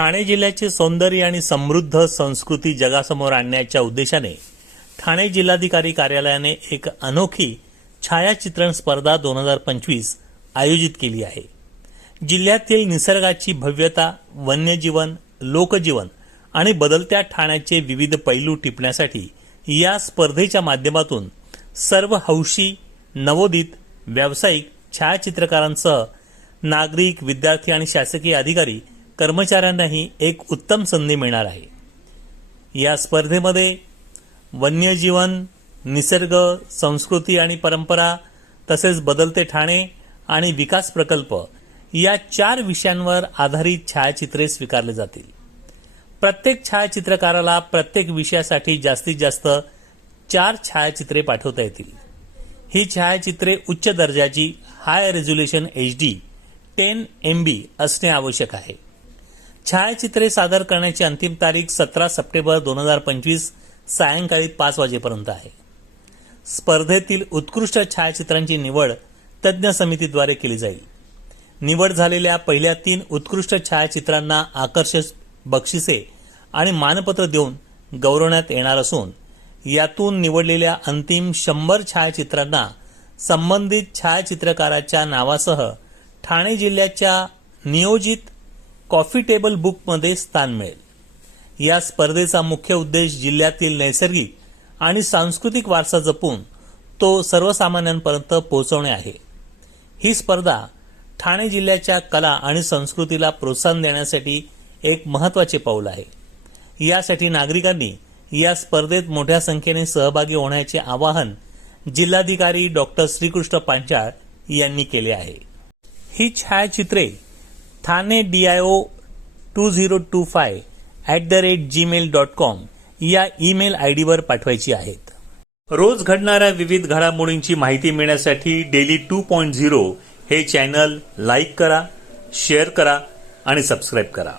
ठाणे जिल्ह्याचे सौंदर्य आणि समृद्ध संस्कृती जगासमोर आणण्याच्या उद्देशाने ठाणे जिल्हाधिकारी कार्यालयाने एक अनोखी छायाचित्रण स्पर्धा दोन हजार पंचवीस आयोजित केली आहे. जिल्ह्यातील निसर्गाची भव्यता वन्यजीवन लोकजीवन आणि बदलत्या ठाण्याचे विविध पैलू टिपण्यासाठी या स्पर्धेच्या माध्यमातून सर्व हौशी नवोदित व्यावसायिक छायाचित्रकारांसह नागरिक विद्यार्थी आणि शासकीय अधिकारी कर्मचाऱ्यांनाही एक उत्तम संधी मिळणार आहे. या स्पर्धेमध्ये वन्यजीवन निसर्ग संस्कृती आणि परंपरा तसेच बदलते ठाणे आणि विकास प्रकल्प या चार विषयांवर आधारित छायाचित्रे स्वीकारले जातील. प्रत्येक छायाचित्रकाराला प्रत्येक विषयासाठी जास्तीत जास्त चार छायाचित्रे पाठवता येतील. ही छायाचित्रे उच्च दर्जाची high resolution H D ten M B असणे आवश्यक आहे. छायाचित्रे सादर करण्याची अंतिम तारीख सतरा सप्टेंबर दोन हजार पंचवीस सायंकाळी पाच वाजेपर्यंत आहे. स्पर्धेतील उत्कृष्ट छायाचित्रांची निवड तज्ज्ञ समितीद्वारे केली जाईल. निवड झालेल्या पहिल्या तीन उत्कृष्ट छायाचित्रांना आकर्षक बक्षिसे आणि मानपत्र देऊन गौरवण्यात येणार असून यातून निवडलेल्या अंतिम शंभर छायाचित्रांना संबंधित छायाचित्रकाराच्या नावासह ठाणे जिल्ह्याच्या नियोजित कॉफी टेबल बुकमध्ये स्थान मिळेल. या स्पर्धेचा मुख्य उद्देश जिल्ह्यातील नैसर्गिक आणि सांस्कृतिक वारसा जपून तो सर्वसामान्यांपर्यंत पोहोचवणे आहे. ही स्पर्धा ठाणे जिल्ह्याच्या कला आणि संस्कृतीला प्रोत्साहन देण्यासाठी एक महत्त्वाचे पाऊल आहे. यासाठी नागरिकांनी या स्पर्धेत मोठ्या संख्येने सहभागी होण्याचे आवाहन जिल्हाधिकारी डॉक्टर श्रीकृष्ण पांचाळ यांनी केले आहे. ही छायाचित्रे Thane D I O two zero two five at the rate Gmail dot com या ईमेल आय डीवर पाठवायची आहेत. रोज घडणाऱ्या विविध घडामोडींची माहिती मिळण्यासाठी डेली टू पॉईंट झिरो हे चॅनल लाईक करा शेअर करा आणि सबस्क्राईब करा.